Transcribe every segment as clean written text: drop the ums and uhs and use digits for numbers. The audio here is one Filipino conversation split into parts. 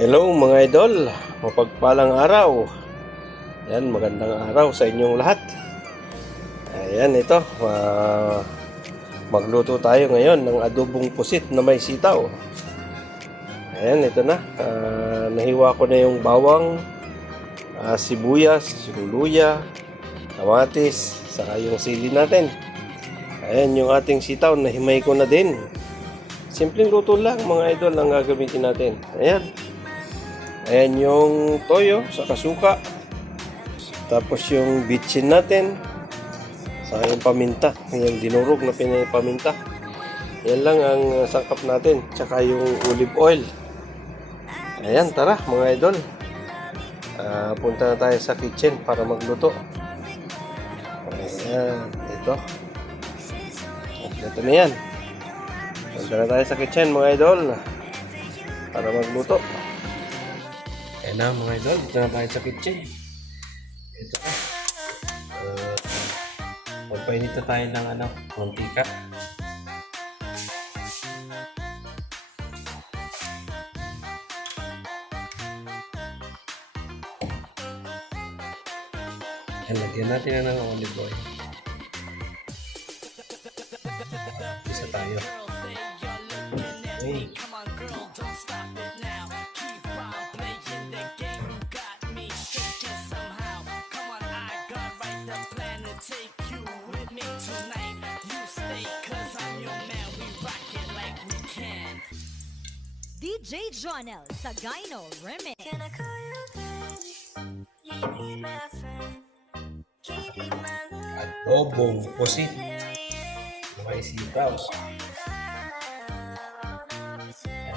Hello mga idol, mapagpalang araw. Yan, magandang araw sa inyong lahat. Ayan, ito, magluto tayo ngayon ng adobong pusit na may sitaw. Ayan, ito na. Nahiwa ko na yung bawang, sibuyas, yung luya, kamatis, saka yung sili natin. Ayan, yung ating sitaw, nahimay ko na din. Simpleng luto lang mga idol ang gagamitin natin. Ayan. Ayan yung toyo sa kasuka. Tapos yung bitchin natin. Saka yung paminta. Yung dinurog na pinapaminta. Yan lang ang sangkap natin. Tsaka yung olive oil. Ayan, tara mga idol. Punta na tayo sa kitchen para magluto. Ayan, ito. Ito na yan. Punta na tayo sa kitchen mga idol. Para magluto. Ayan na mga idol, dito na tayo sa kitchen. Ito na. Magpainit na tayo ng mantika. Ayan, lagyan natin na ng olive oil. Isa tayo. Okay. DJ Jonel Sagayno Remix. Adobong pusit. May sitaw.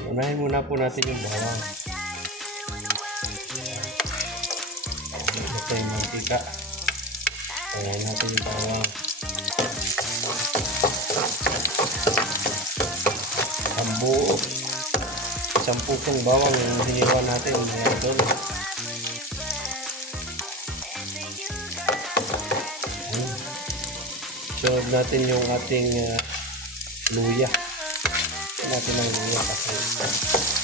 Unahin muna po natin yung bawang. Ito yung mantika. Unahin natin yung bawang. Ang buo. 10 kong bawang yung hiniwa natin mga idol. Sunod natin yung ating luya. Sunod natin ang luya kasi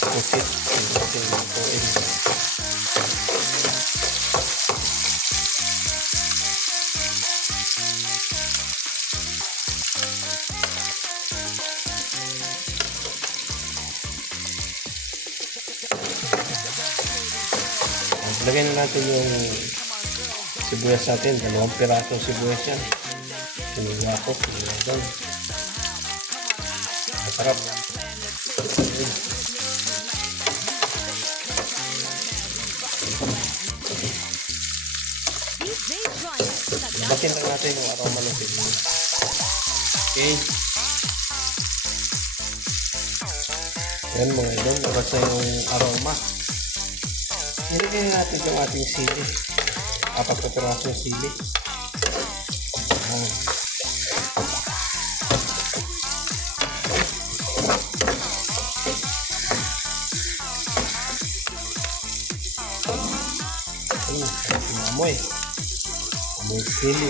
pusit yung ating lutuin. Lagyan na natin yung sibuyas natin. 2 pirasong sibuyas yan. Sinula ko. Doon. Masarap. Bakin lang natin yung aroma ng sibuyas. Okay. Yan mga idol. Labas na yung aroma. Nilagay natin yung ating sili. 4 na pirasong sili. Amoy. Amoy sili.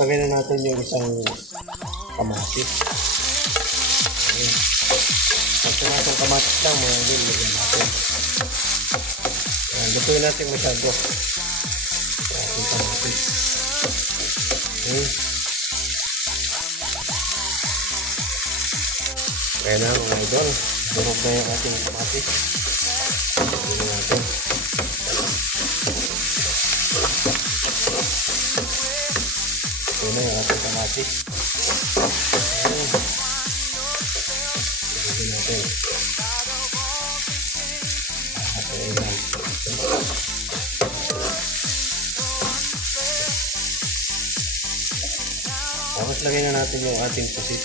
Lagay na natin yung isang kamatis. Ayan. Ito natin kamatis lang mga idol. Lagyan natin. Ayan. Lutuin natin masyado. Ating kamatis. Okay. Kaya na mga idol. Durog na yung ating kamatis. Lutuin natin. Ito na yung ating kamatis. Ayan. Ito natin. Ayan. Tapos lagay na natin yung ating pusit.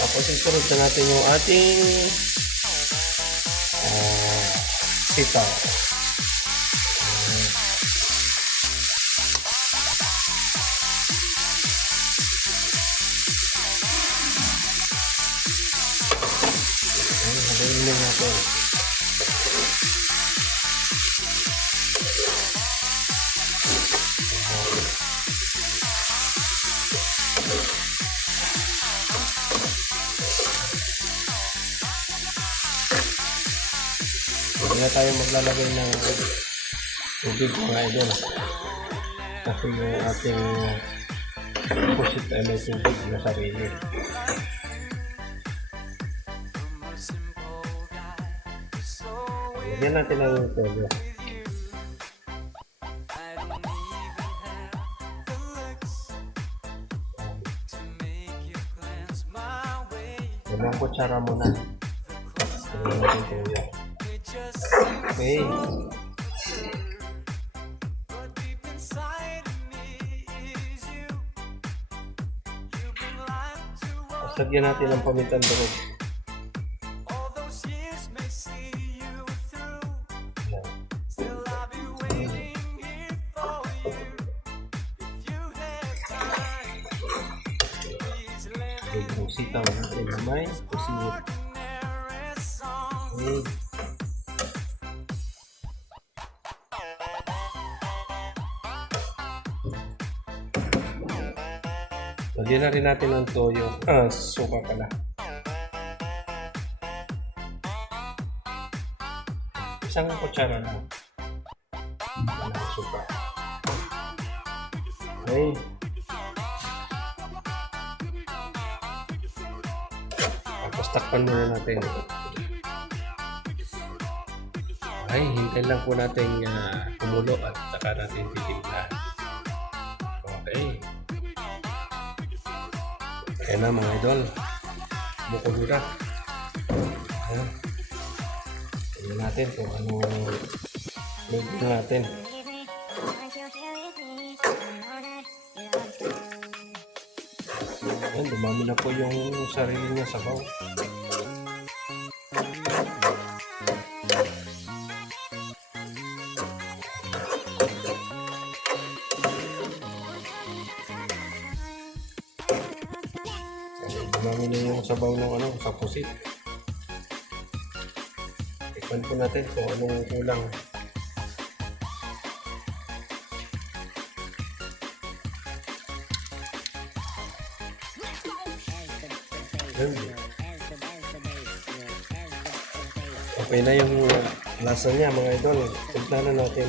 Tapos isunod na natin yung ating sitaw. Haluin lang natin. Hindi na tayo maglalagay ng tubig mga idol. Kasi yung ating pusit ay may tubig na sarili. Lagyan natin ang todo. Ilang kutsara muna. Lagyan natin todo. Okay. Lagyan natin ang pamintan durog. Yung sitaw natin na may kusinit. Okay. Lagyan na rin natin ang toyo. Suka pala. Isang kutsara lang. Suka. Okay. Tapos takpan muna natin. Ay, hintayin lang po natin kumulo at saka natin titimplahan. Okay. Ayan na mga idol. Mukulo na. Ayan. Tignan natin kung ano lagyan natin. Ayan, dumami na po yung sarili niya sabaw. Dumami na yung sabaw ng sa pusit. Tikman po natin kung anong kulang. Okay na yung lasa niya mga idol. Tignan na natin.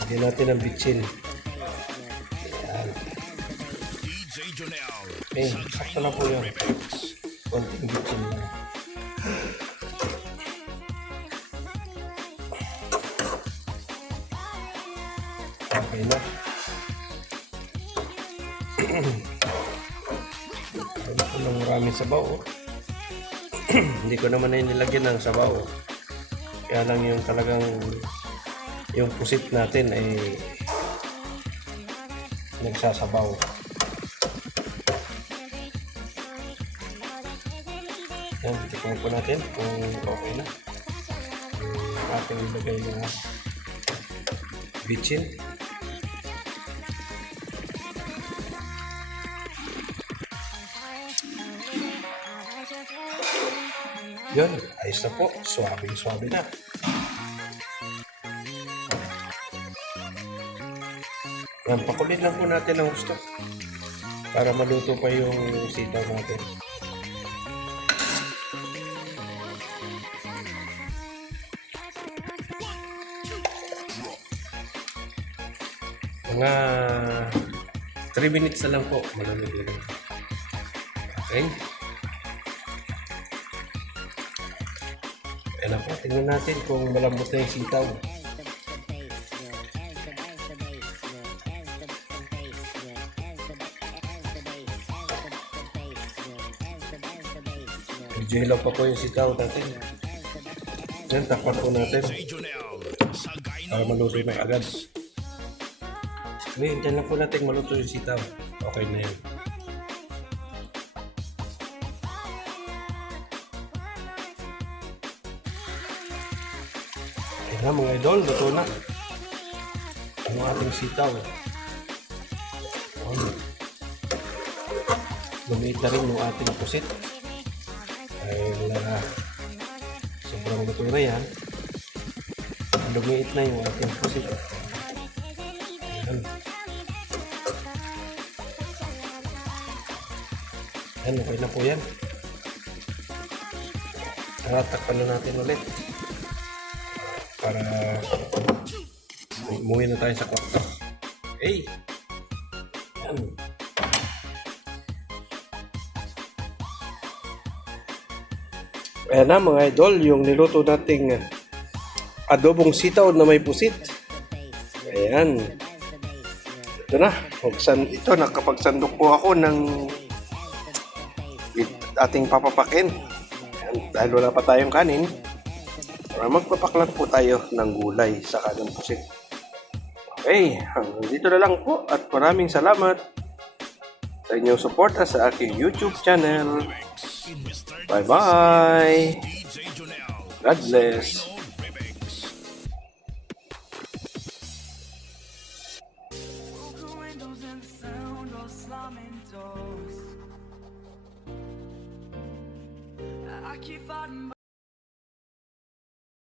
Lagyan natin ang bitchin. Okay, sakto na po yun. Konting bitchin lang. Okay na. Ano po ng maraming sabaw. Hindi ko naman na nilagyan ng sabaw. Kaya lang yung talagang yung pusit natin ay nagsasabaw. Yan, titignan po natin kung okay na. Ating ilagay na bitchin. Yun, ayos na po. Suwabing-suwabe na. Yan, pakulit lang po natin ang gusto para maluto pa yung sitaw natin. Mga 3 minutes na lang po. Malamig lang. Okay. Ayan po. Tingnan natin kung malambot na yung sitaw. Medyo hilaw pa po yung sitaw natin. Then, takpan po natin para maluto na agad. Ngayon, dyan lang po natin maluto yung sitaw. Okay na yan. Ayan mga idol, luto na ang ating sitaw. Lumiit na rin yung ating pusit. Dahil sobrang luto na yan, lumiit na yung ating pusit. Ayan. Ayan, okay na po yan. Takpan na natin ulit para umuwi na tayo sa kwarto. Okay. Ayan. Ayan na mga idol, yung niluto nating adobong sitaw na may pusit. Ayan. Ito na. Ito, nakapagsandok po ako ng ating papapakin. Ayan, dahil wala pa tayong kanin, magpapaklat po tayo ng gulay sa kanang pusit. Okay, dito na lang po at maraming salamat sa inyong suporta sa aking YouTube channel. Bye-bye! God bless! I keep fighting.